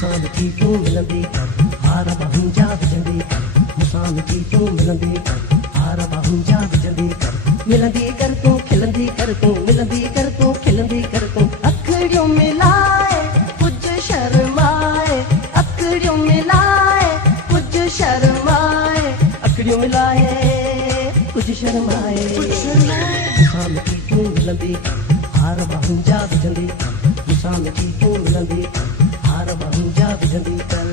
मूंसां मिठी तूं मिलंदी कर हार ॿाहुनि जा विझंदी कर मूंसां मिठी तूं मिलंदी कर हार ॿाहुनि जा विझंदी कर मिलंदी कर तूं खिलंदी कर तूं मिलंदी कर तूं खिलंदी कर तूं अखियूं मिलाए कुझु शर्माए अखियूं मिलाए कुझु शर्माए अखियूं मिलाए कुझु शर्माए मूंसां मिठी तूं मिलंदी कर हार ॿाहुनि जा विझंदी कर मूंसां मिठी तूं मिलंदी कर हार ॿाहुनि जा विझंदी कर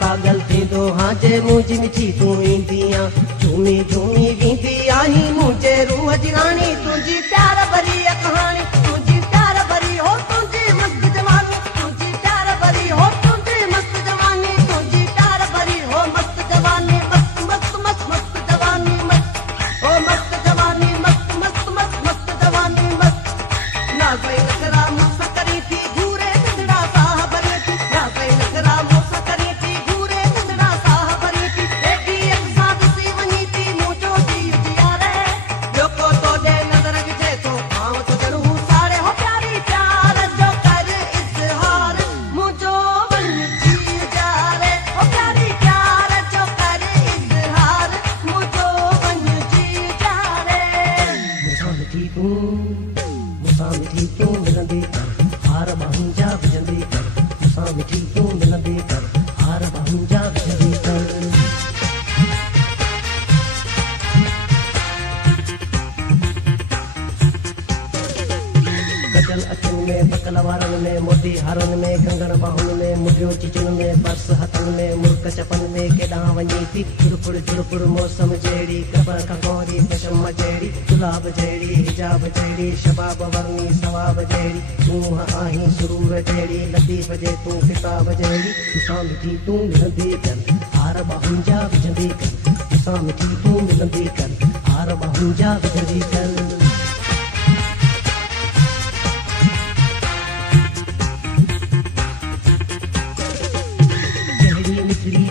पागल थींदो हाँ जे मुंहिंजी मिठी तूं ईंदीअ झूमी झूमी वेंदी आहीं मुंहिंजे रूह जी राणी तुंहिंजी प्यार भरी कहाणी तुंहिंजी प्यार भरी हो तुंहिंजी मस्त जवानी तुंहिंजी प्यार भरी हो तुंहिंजी मस्त जवानी तुंहिंजी प्यार भरी हो मस्त जवानी मस्त मस्त मस्त मस्त जवानी मस्त हो मस्त जवानी मस्त मस्त मस्त मस्त जवानी मस्त ना कोई नखरा मुझसे करी थी घूरे नजरा साह भरी थी ना कोई नखरा मुझसे करी थी घूरे नजरा साह भरी थी एकी एक साथ सी वनी थी मुझो दी जियारे जो को तो दे नजर विझे तो पाँव तो जरूर साड़े हो प्यारी प्यार जो कर इजहार मुझो वन जी जा रे हो प्यारी प्यार जो कर इजहार मुझो वन जी जा रे मूंसां मिठी तूं मिलंदी कर हार ॿाहुनि जा विझंदी कर मूंसां मिठी तूं मिलंदी कर हार ॿाहुनि जा विझंदी कर गजल अखियुनि में बकल वारनि में मोती हारनि में कंगण ॿाहुनि में मुंडियूं चिचुनि में पर्स हथनि में मुर्क चपनि में केॾांहुं वञी थी झुरपुर झुरपुर मौसम जहिड़ी कबर खां कोरी पशम जहिड़ी गुलाब जहिड़ी हिजाब जहिड़ी शबाब वरनी सवाब जहिड़ी तूं आहीं सुरूर जहिड़ी लतीफ़ जे तूं किताब जहिड़ी मूंसां मिठी तूं मिलंदी कर हार ॿाहुनि जा विझंदी कर मूंसां मिठी तूं मिलंदी कर हार ॿाहुनि जा विझंदी कर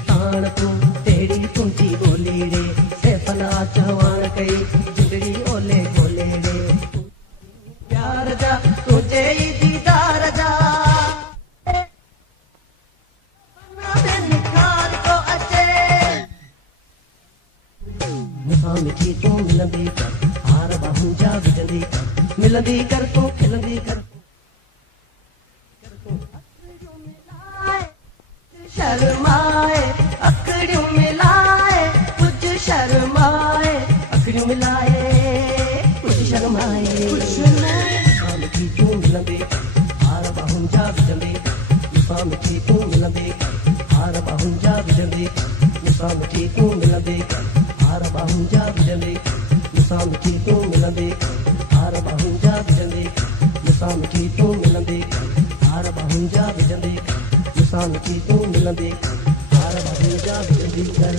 ताण तूं तेरी तुंहिंजी ॿोली रे सैफला चवाण कई जिंदड़ी ओले गोले रे प्यार जा तुंहिंजे ई दीदार जा निखार को अचे मूंसां मिठी तूं मिलंदी कर हार ॿाहुनि जा विझंदी कर मिलंदी कर तूं खिलंदी कर शर्माए अखियूं मिलाए कुझु शर्माए अखियूं मिलाए कुझु शर्माए मूंसां मिठी तूं मिलंदी कर हार ॿाहुनि जा विझंदी कर मूंसां मिठी तूं मिलंदी कर हार ॿाहुनि जा विझंदी कर मूंसां मिठी तूं मिलंदी कर हार ॿाहुनि जा विझंदी कर मूंसां मिठी तूं मिलंदी कर हार ॿाहुनि जा विझंदी कर मूंसां मिठी तूं मिलंदी कर हार ॿाहुनि जा विझंदी कर मूंसां मिठी तूं मिलंदी कर हार ॿाहुनि जा विझंदी कर